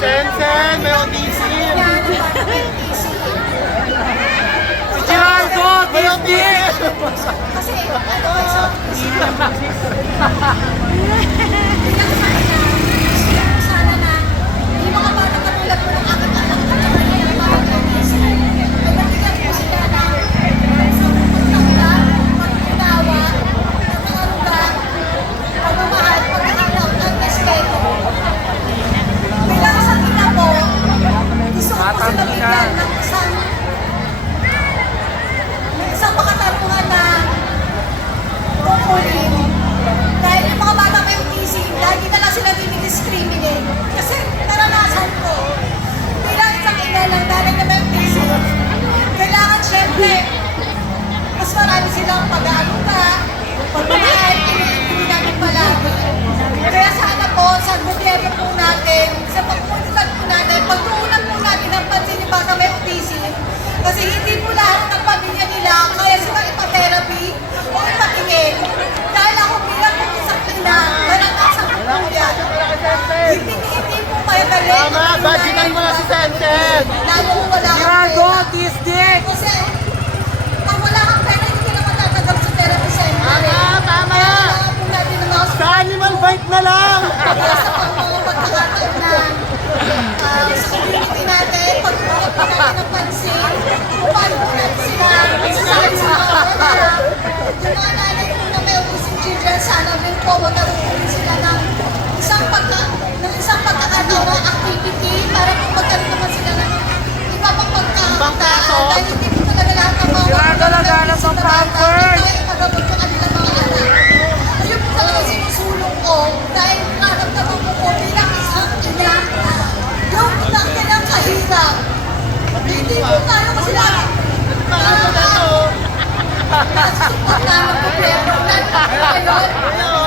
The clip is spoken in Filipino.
Sen, may audition. Si Gerardo, May audition. Kasi, sana na, yung mga bata katulad mo ng aking anak at saka yung mga audition, ay nabigyan ko sila ng pagtanggap, pag-unawa, pag-aruga, pagmamahal, pag-aalaw, at respeto. Bilang isang ina mo, gusto ko sila bigyan ng isang makatarungan na kukunin. Dahil yung mga bata may autism, lagi na lang sila dinidiscriminate. Kasi naranasan ko, bilang isang ina lang dahil na may autism, kailangan syempre, mas marami silang pag-aaruga, pagmamahal, hindi namin palagi. Kaya sana po, sa gobyerno po natin, sa pagpunitag po natin, pagtuunan po natin ang pansin yung bata may autism, kasi hindi po lahat ng pamilya nila kaya sila ipa-therapy o ipatingin. Dahil ako bilang po isang ina, naranasan ko po yan. Hindi po madali. Tama, budgetan mo na si Sen. Lalo kung wala kang Gerardo, pera. Tisdik. Kasi, pag wala kang pera, hindi ka naman tatagal sa therapy center. Tama. Kailangan po natin ng mga Sa animal bite na lang. kaya sa mga pagkakataon na sa community natin, pagtutunan po natin ng pansin, kung paano po natin sila masasabi sa mga wala. Yung mga nanay po na may autism children, sana rin po magkaroon sila ng isang pagkakataon na activity para po magkaroon naman sila ng iba pang pagkakataan. Dahil hindi po talaga lahat ng mga Gerardo, naghanap ng pampers. ipagamot yung kanilang mga anak. Ayun po talaga sinusulong ko dahil naramdaman ko po bilang isang ina yung kailang kahirap. Hindi po tayo kasi lahat. Nasusupport namin po pero ngayon,